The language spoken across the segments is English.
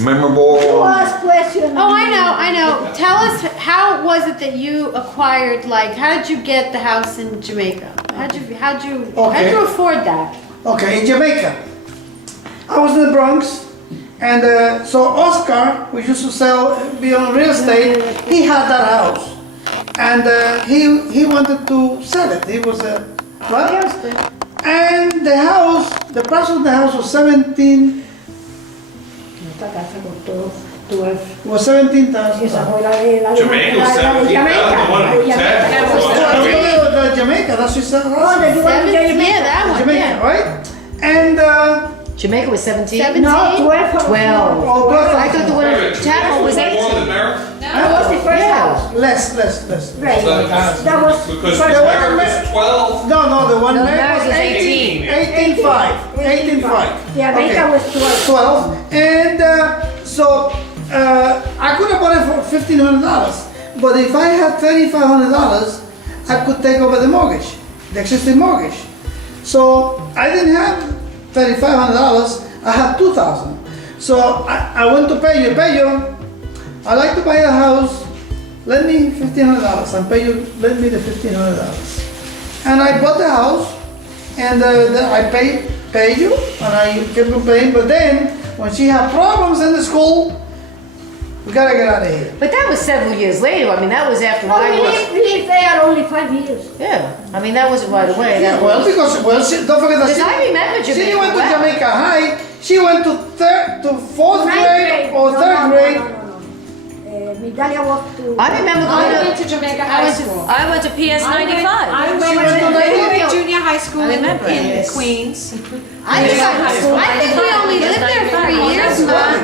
memorable? You ask questions. Oh, I know. Tell us, how was it that you acquired, like, how did you get the house in Jamaica? How'd you afford that? Okay, in Jamaica. I was in the Bronx, and so Oscar, we used to be on real estate, he had that house. And he wanted to sell it. He was right? And the house, the price of the house was 17,000. Jamaica was 17,000. Jamaica, that's what said. Yeah, that one, Jamaica, yeah. right? And Jamaica was 17? 17? No, 12. 12. oh, I thought the one in Tampa was 18. That was the first house. less. Right. That was Because But the the one America was 12. No, the one No, there theirs was was 18. 18.5. 18.5. Jamaica was 12. 12. And so I could have bought it for $1,500. But if I had $3,500, I could take over the mortgage, the existing mortgage. So I didn't have $3,500. I had $2,000. So I went to Payo. I like to buy a house. Lend me $1,500 and lend me the $1,500. And I bought the house, and then I pay you, and I kept on paying. But then when she had problems in the school, we gotta get out of here. But that was several years later. I mean, that was after I was... We lived there only 5 years. Yeah. I mean, that wasn't right away. That Well, was... because don't forget that Because I remember she Jamaica went to well. Jamaica High. She went to fourth grade or third grade. Migdalia was to... I remember I going went to Jamaica High School. I went to PS 95. I She went went to to junior high school I remember in it. Queens. I think we only lived there 3 years, Ma.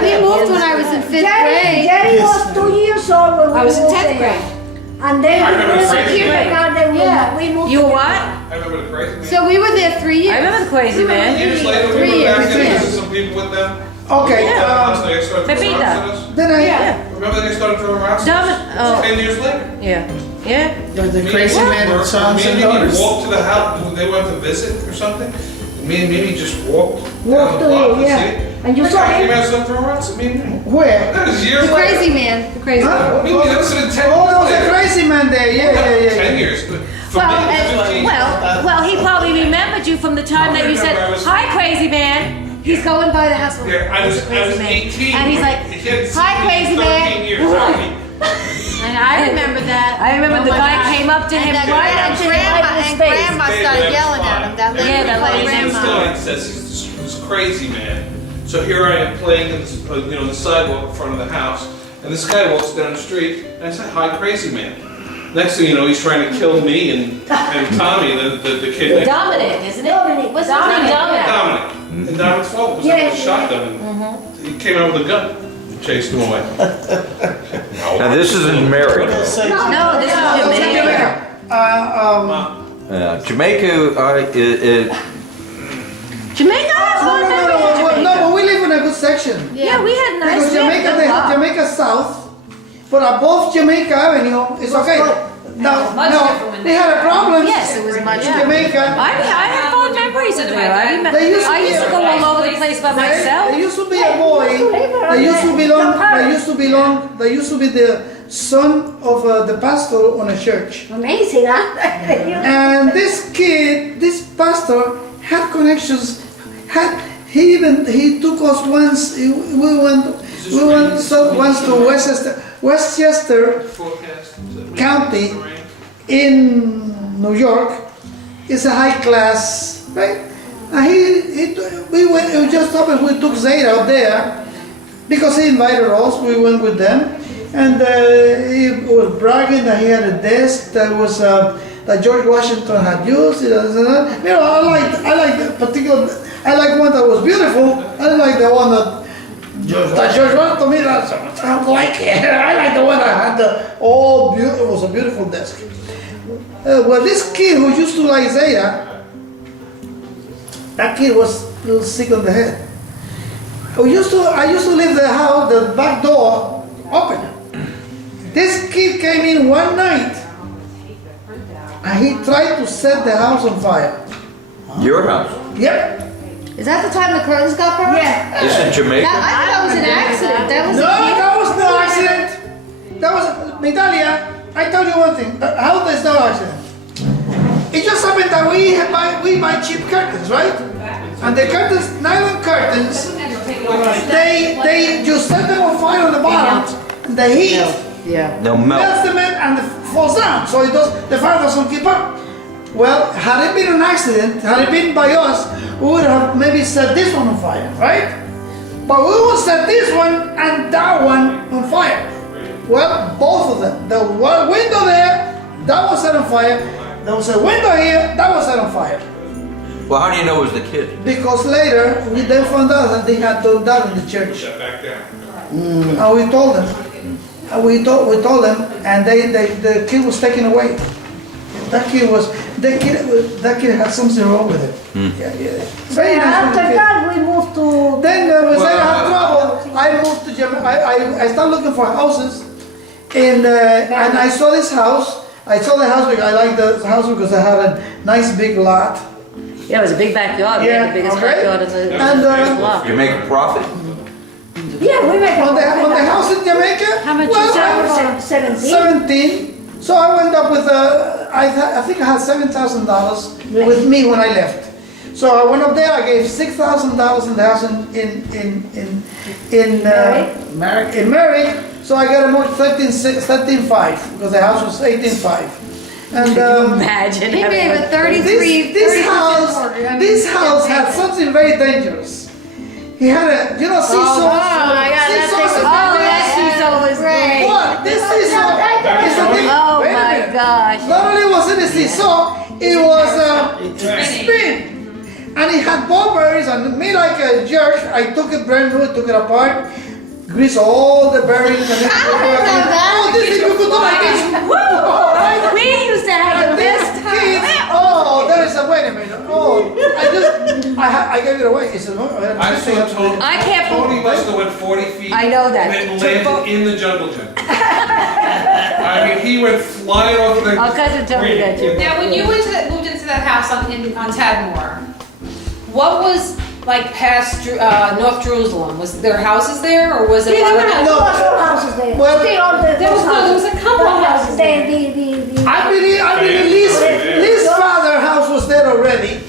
We moved when I was in 5th grade. Jerry was 2 years old when we I was in moved 10th there. grade. And then I remember we was the a crazy kindergarten Yeah. we moved. You were to- what? I remember the crazy man. So we were there 3 years. I remember the crazy man. Years later, 3 we went back years, and yeah. visited some people with them. Okay. They started throwing Pepita. rocks at us. Then I Remember they started throwing rocks at us? Oh. 10 years later. Yeah. Yeah. the Me crazy and man Mimi and sons and Mimi daughters. walked to the house, they went to visit or something. Me and Mimi just walked down Walked the to block you, and yeah. see it. And you That saw guy came him? out and started throwing rocks at me and Mimi. Where? That was years The later. crazy man. The crazy. Mimi, that was in 10 Oh, there was years a later. crazy man there. Yeah. 10 years. But for Well, me, it was 15. well, he probably remembered you from the time that you said, "Hi, crazy man." He's going by the house. Yeah, I was Crazy man. 18. And he's like, He hadn't "Hi, seen me crazy in 13 man." years. Right? And I remember that. I remember the my guy gosh. came up to him And right and up to him grandma, right in and his face. grandma started yelling at him. That lady, Yeah, that lady named grandma. Says he's this crazy man. So here I am playing in the sidewalk in front of the house, and this guy walks down the street, and I say, "Hi, crazy man." Next thing you know, he's trying to kill me and Tommy, the kid next door. Dominic, isn't it? Dominic. What's his name? Dominic. Dominic. And Dominic's fault was Yeah. a shotgun. And he came out with a gun, and chased him away. Now this is in America. No, this is Jamaica. Jamaica, Jamaica has one memory. No, but we live in a good section. Yeah, we had nice. Because Jamaica, they have Jamaica South, but above Jamaica Avenue, it's okay. No, they had a problem. Yes, it was much. in Jamaica. I have fond memories of there. I remember. They used to I used to be- go all over the place by myself. There used to be a boy. There used to be the son of the pastor on a church. Amazing, huh? And this kid, this pastor, had connections. He took us once. We went once to Westchester Forecast. County in New York. It's a high class, right? And we just happened we took Zeta up there because he invited us. We went with them, and he was bragging that he had a desk that was that George Washington had used. You know, I like the particular. I like one that was beautiful. I didn't like the one that George Washington. To me, that sounds like it. I like the one that had the all beautiful. It was a beautiful desk. Well, this kid who used to like Zeta, that kid was a little sick on the head. I used to leave the house, the back door open. This kid came in one night and he tried to set the house on fire. your house. Yep. Is that the time the curtains got burned? Yeah. This is Jamaica? I thought that was an accident. That was No, a that was no accident. That was, Medalia, I tell you one thing, how there's no accident. It just happened that we buy cheap curtains, right? And the curtains, nylon curtains, they just set them on fire on the bottom, and the heat Yeah. They'll melts melt. them in and it falls down, so the fire doesn't keep up. Well, had it been an accident, had it been by us, we would have maybe set this one on fire, right? But we will set this one and that one on fire. Well, both of them. The one window there, that was set on fire. There was a window here, that was set on fire. Well, how do you know it was the kid? Because later, we then found out that they had done that in the church. Shut back down. And we told them. And we told them, and the kid was taken away. That kid had something wrong with it. Yeah, yeah. Very nice After little kid. that, we moved to. Then when I had trouble, I moved to Jamaica. I started looking for houses, and I saw this house. I saw the house because I liked the house because it had a nice big lot. Yeah, it was a big backyard. We had the biggest okay. backyard in the And block. You make a profit? Yeah, we make on the house in Jamaica. How much well, you sell I for? was 17. 17. So I went up with I think I had $7,000 with me when I left. So I went up there. I gave $6,000 in the house in Merrick. So I got a more 13.5 because the house was 18.5. And Imagine. He having gave a- it 33. this house had something very dangerous. He had a seesaw. Oh my God, that Seesaws thing- are oh, very that dangerous. seesaw was great. What? This seesaw is a thing. Oh Wait a my minute. gosh. Not only was it a seesaw, it was a spin. And it had ball bearings, and me like a jerk, I took it brand new, took it apart, greased all the bearings and everything. Oh, this thing you could do like this. Whoa, right? We used to have And this. this kid, oh, there is a, wait a minute. Oh, I gave it away. He said, no, I saw Tony. I can't Tony must have went 40 feet. I know that. And then landed in the jungle gym. I mean, he went flying off the. Our cousin told me that too. Now, when you moved into that house on Tadmore, what was like past North Jerusalem? Was there houses there, or was it? Yeah, a lot there of were houses? lots of houses there. Well, Still, there was a couple of houses there. there. I believe Lee's father's house was there already,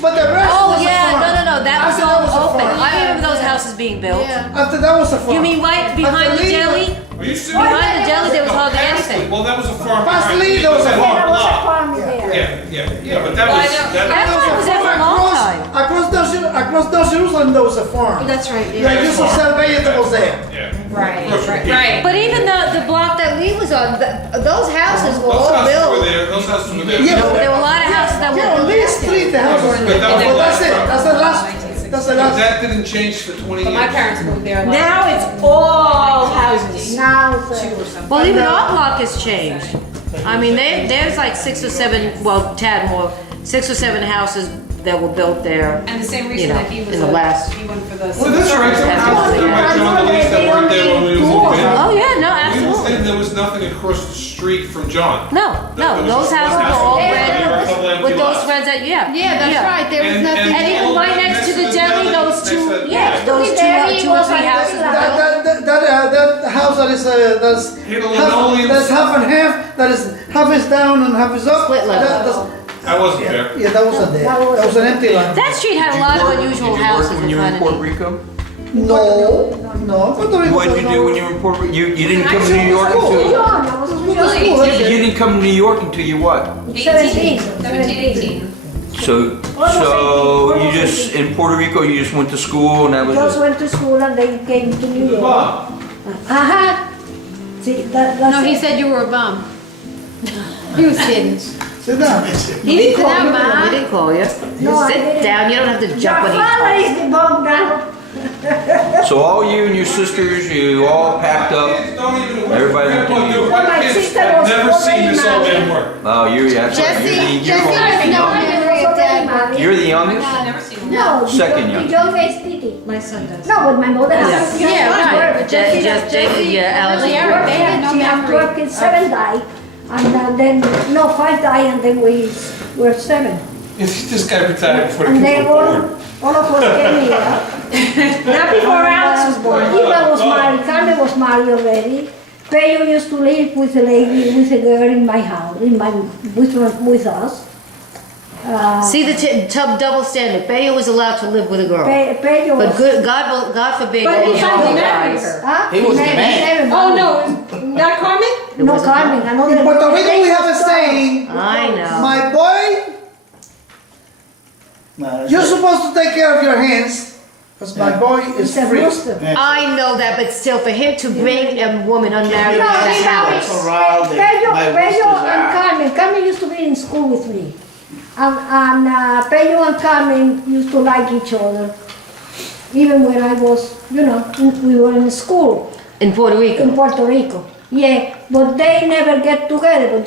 but the rest Oh was a yeah, farm. no, that was After all that was a open. farm. I remember those houses being built. Yeah. After that was a farm. You mean right behind the deli? Are you serious? Behind the deli, there was hardly Past anything. Well, that was a farm. Past right, Lee, there was a because farm. There was a lot. farm there. Yeah, but that Well, I was. know. That That farm was there for a long time. Across Jerusalem there was a farm. That's right. They Yeah. used to sell vegetables there. Yeah. Right. But even the block that Lee was on, those houses were Those all houses were built. there. Those houses were there. Yeah, There were a lot of houses that Yeah, on were Lee Street the house was there. But that was But the that's it. last That's the last. That's the But last. that didn't change for 20 But years. my parents moved there. Like, Now it's all houses. Now, Well, even our block has changed. I mean, there's like 6 or 7, well, Tadmore, 6 or 7 houses that were built there. and the same You reason know, that he was in the last- he went for the. Well, that's right. There were houses there by John DeLeese that weren't there when we moved in. Oh yeah, no, We moved in, absolutely. there was nothing across the street from John. No, There was those just houses one were house all there, red there were a couple empty with those lots. friends that, yeah. Yeah, that's right. There was nothing. And even right next to the deli, those two, yeah, those two or 3 houses. That house that's Hit a linoleum. that's half and half. That is half is down and half is up. Split level. I wasn't there. Yeah, that wasn't there. That was an empty land. That street had a lot of unusual houses When in you were in front Puerto of it. Rico? No. Puerto Rico What did was you do when you were in Puerto Rico? You didn't come to New York School. until... John, I was School, that's You it. didn't come to New York until you what? 17. 18. So you just, in Puerto Rico, you just went to school and that was Just it? went to school and then came to New York. Bob, See, that's No, he it. said you were a bum. He was kidding. Sit down. He didn't call down, you. Ma. He didn't call you. No, I Sit didn't. down, you don't have to Your jump when he father calls. is the bomb now. So all you and your sisters, you all packed up? kids don't even. Everybody went to New York. My My kids sister have was never seen this old already man work. Oh, you're the Jesse youngest. has no memory of that. You're the youngest? I've never seen one. No, Second the youngest. youngest Titi. My son does. No, but my mother has. Yeah, right. But Jesse Just Jesse, yeah, Alice. Really, Eric, they had no She had memory. 12 kids, 7 died. And then, no, 5 died and then we were 7. This guy retired before the And kids they were all, born. All of us came here. Not before Alex was born. Eva was married, Conde was married already. Pedro used to live with a lady, with a girl in my house, with us. See the double standard. Bayo was allowed to live with a girl. Pedro But was... good, God forbid. But those he finally young married guys. her. Huh? He was the never- man. never Oh, married. no, not Carmen? No, wasn't Carmen, another... In Puerto Rico we have a saying, I know. my boy, you're supposed to take care of your hands, because my boy is It's a free. rooster. I know that, but still, for him to bring a woman unmarried No, into the he house. married Pedro and Carmen used to be in school with me. And Pedro and Carmen used to like each other. Even when I was, we were in school In Puerto Rico. in Puerto Rico. Yeah, but they never get together. But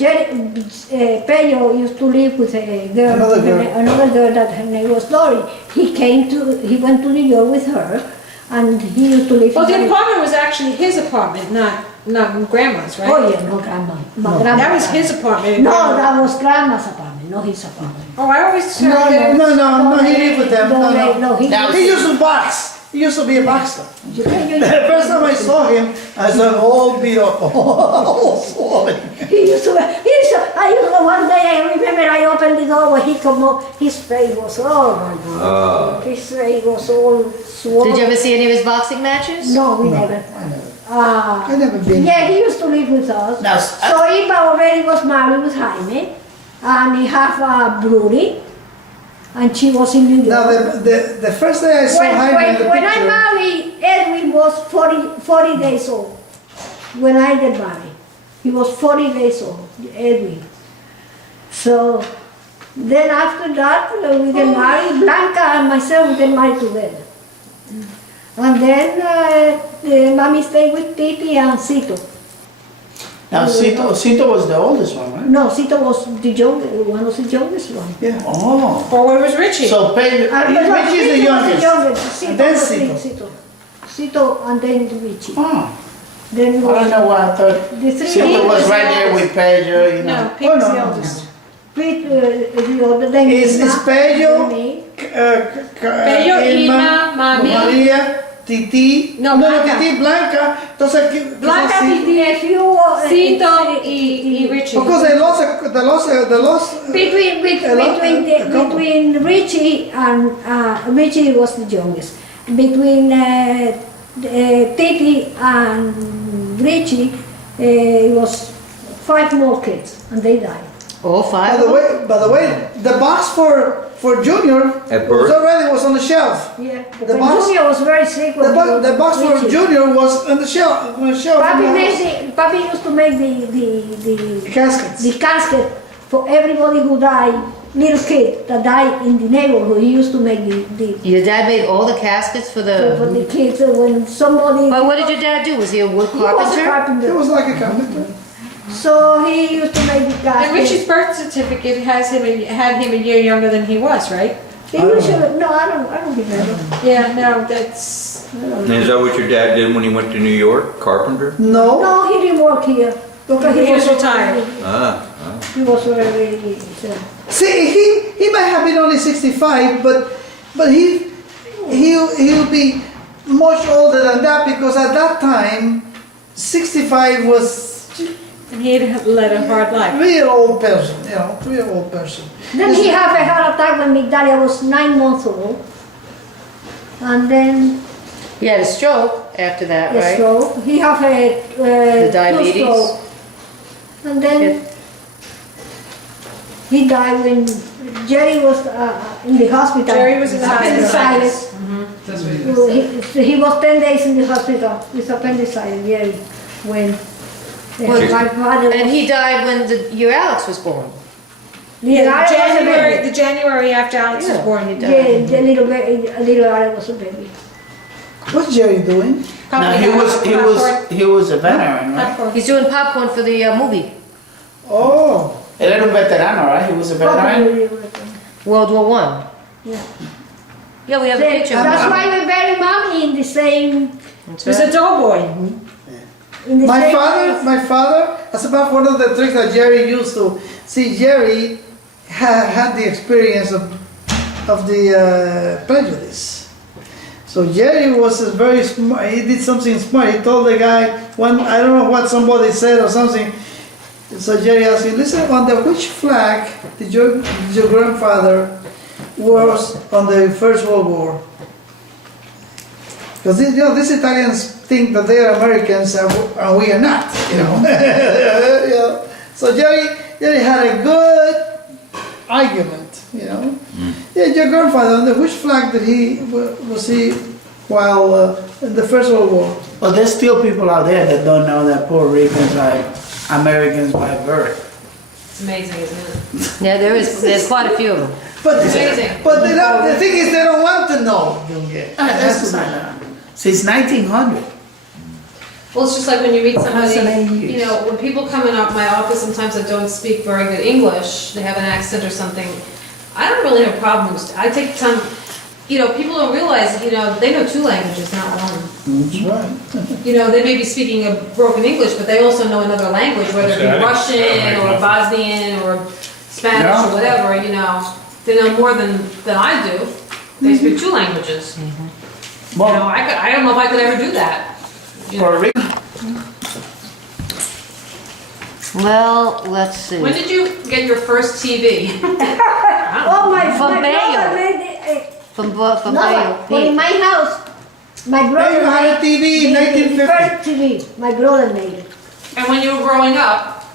Pedro used to live with a girl, Another girl. that her name was Lori. He went to New York with her, and he used to live Well, the in apartment was actually his apartment, not grandma's, right? Oh yeah, no grandma. My grandma. That was his apartment. No, that was grandma's apartment, not his apartment. Oh, I always No, heard that. No, he lived with them. No. he He used to box. He used to be a boxer. you, The first time I saw him, I said, oh, beat up, oh, swollen. he used to, one day I remember I opened the door when he come up, his face was, oh my God. His face was all swollen. Did you ever see any of his boxing matches? No, we never. I never been. Yeah, he used to live with us. Now, So Eva already was married with Jaime, and he have a Brody, and she was in New York. Now, the first day I saw Jaime in the When I picture, married, Edwin was 40 days old. When I get married, he was 40 days old, Edwin. So then after that, we get married. Blanca and myself, we get married together. And then mommy stayed with Titi and Cito. Now, Cito was the oldest one, right? No, Cito was the youngest, one of the youngest one. yeah. Oh. Or where was Richie? So, Pedro, Richie is the youngest. Cito And then was Cito. Cito. Cito and then Richie. oh, Then I don't know why I thought the three Cito was oldest right there with Pedro, you know. No, Pete was Oh, the no. oldest. Pete, the older than Is Irma, Pedro, and me. Pedro, Irma, Mami. María, Titi, No, Blanca. Titi, Blanca, entonces, Blanca, sí. Titi, Nephew, Cito Titi. y Richie. Because they lost, Between Richie and Richie was the youngest. Between Titi and Richie, it was 5 more kids, and they died. All by five. the way, the box for Junior At was birth? already on the shelf. Yeah, The but box- Junior was very sick. The box for Richie. Junior was on the shelf. On the shelf in the house. Papi used to make the Caskets. the casket for everybody who died, little kid that died in the neighborhood. He used to make the Your dad made all the caskets for for the. the kids when somebody. But what did your dad do? Was he a wood He was a carpenter? It carpenter. was like a carpenter. So he used to make the And casket. Richie's birth certificate had him a year younger than he was, right? He usually, no, I don't remember. Yeah, no, that's. And is that what your dad did when he went to New York? Carpenter? No. No, he didn't work here. Because He was retired. Ah. He was very. See, he might have been only 65, but he'll be much older than that because at that time, 65 was And he had led a hard life. real old person, real old person. Then he had a heart attack when Migdalia was 9 months old. And then He had a stroke after that, the right? stroke. He had The diabetes. 2 stroke. And then he died when Jerry was in the hospital. Jerry was in the hospital. Appendicitis. That's what it is. He was 10 days in the hospital with appendicitis, Jerry, when my father And he died when your Alex was born. Yeah, January. the January after Alex was Yeah. born, he died. Yeah, the little Alex was a baby. What's Jerry doing? Now, he was a veteran, right? Popcorn. He's doing popcorn for the movie, Oh, Él era un veterano, right? He was a veteran. World War One. Yeah. Yeah, we have a picture. of That's him. why we bury mommy in the same. That's He was right. a doughboy. In the same my father, that's about one of the tricks that Jerry used to see. Jerry had the experience of prejudice. So Jerry was very smart. He did something smart. He told the guy one. I don't know what somebody said or something. So Jerry asked him, "Listen, under which flag did your grandfather was on the First World War?" Because these Italians think that they are Americans and we are not. You know. Yeah. So Jerry had a good argument. You know. Yeah, your grandfather. Under which flag did was he while in the First World War? But there's still people out there that don't know that Puerto Ricans are Americans by birth. It's amazing, isn't it? Yeah, there's quite a few of them. But Amazing. But the thing is, they don't want to know. That's since 1900. Well, it's just like when you meet somebody, So many years. you know, when people come in my office sometimes that don't speak very good English, they have an accent or something, I don't really have problems. I take time, you know, people don't realize, you know, they know 2 languages, not 1. That's right. You know, they may be speaking a broken English, but they also know another language, whether it be Russian or Bosnian or Spanish or whatever, you know. They know more than I do. They speak 2 languages. You know, I don't know if I could ever do that. You know. Puerto Rican. Well, let's see. When did you get your first TV? Oh, From my Mayo. brother made it. From No, Mayo. but in my house, my brother you had a made TV in the 1950. first TV. My brother made it. And when you were growing up,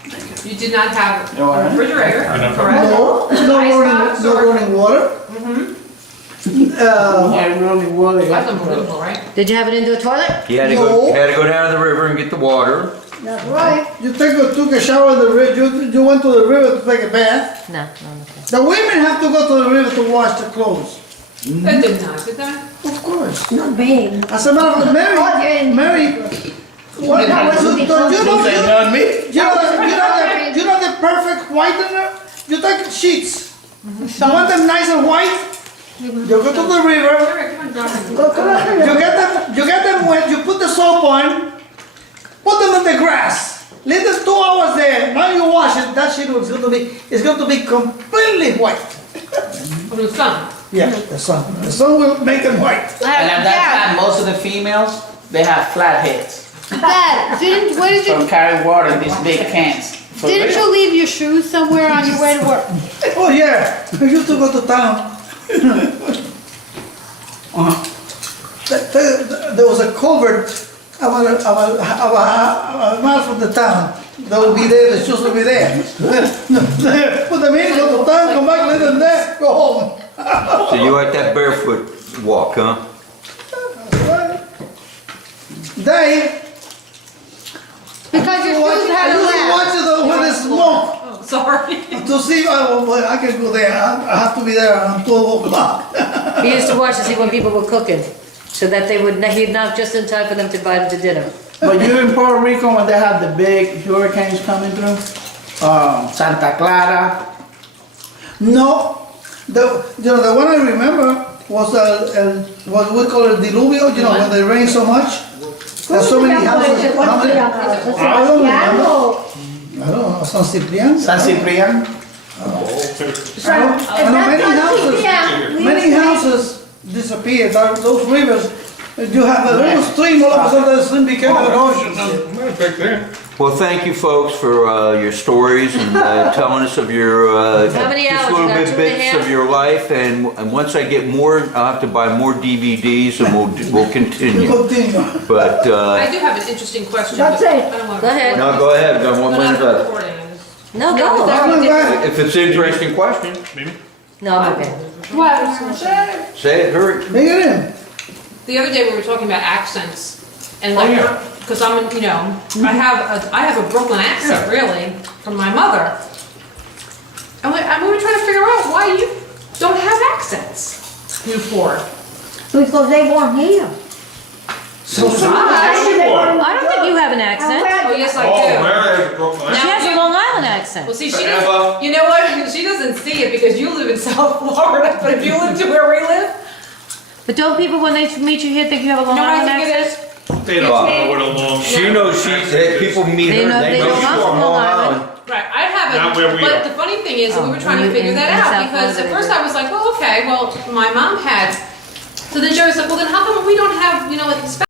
you did not have No, a refrigerator, correct? No, no running water. Yeah, really, really. That's unbelievable, right? Did you have it into a toilet? You had to No. go down to the river and get the water. That's right. You took a shower in the river. You went to the river to take a bath. No. The women have to go to the river to wash the clothes. They did not, did they? Of course. Not being. As a matter of fact, Mary, what, don't you know? Not me. You know the perfect whitener? You take sheets. You want them nice and white? You go to the river. Go to the river. You get them wet. You put the soap on. Put them in the grass. Leave them 2 hours there. Now you wash it. That sheet is going to be completely white. From the sun. Yeah, the sun. The sun will make them white. And at that time, most of the females, they have flat heads Dad, what did from you, carrying water in these big cans. For didn't real. you leave your shoes somewhere on your way to work? Oh yeah, I used to go to town. There was a culvert about a mile from the town. They will be there, the shoes will be there. Put them in, go to town, come back, leave them there, go home. So you like that barefoot walk, huh? Dave, Because your shoes I had a used to lap. watch it when they smoke Oh, sorry. to see if I can go there. I have to be there around 12 o'clock. He used to watch to see when people were cooking, so that he'd knock just in time for them to invite him to dinner. But you in Puerto Rico when they have the big hurricanes coming through? Santa Clara. No, the one I remember was what we call a diluvio. You know, when they rain so much. There's so many houses. How many? I don't remember. I don't know. San Ciprian. San Ciprian. I know many houses disappeared. Those rivers. You have a little stream, all of a sudden the stream became an ocean. Well, thank you folks for your stories and telling us of your How many just hours? little You got bit 2.5? bits of your life. And once I get more, I'll have to buy more DVDs and we'll continue. Continue. But I do have an interesting question. That's but it. I don't want Go ahead. no, go ahead. Got 1 I'm minute not left. recording. No, No, go. that was different. If it's an interesting question, No, I'm okay. say it. Hurry. Bring it in. The other day we were talking about accents, and like, because I'm, you know, I have a Brooklyn accent really from my mother, and we were trying to figure out why you don't have accents, you four. Because they weren't here. So was I. I don't think you have an accent. Oh yes, I do. Mary has a Brooklyn She has a Long Island Well, accent. see, she doesn't, you know what? She doesn't see it because you live in South Florida, but if you live to where we live, But don't people, when they meet you here, think you have a you Long know what I Island think it accent? is? They don't know what a long. She knows people meet They her. know- They they know know she's I'm from from Long Long Island. Right. I haven't. Not where we but are. the funny thing is, we were trying to in- figure in- that in out South because at Florida first they I was like, well, okay, well, my mom had. So then Jerry's like, well, then how come we don't have, like,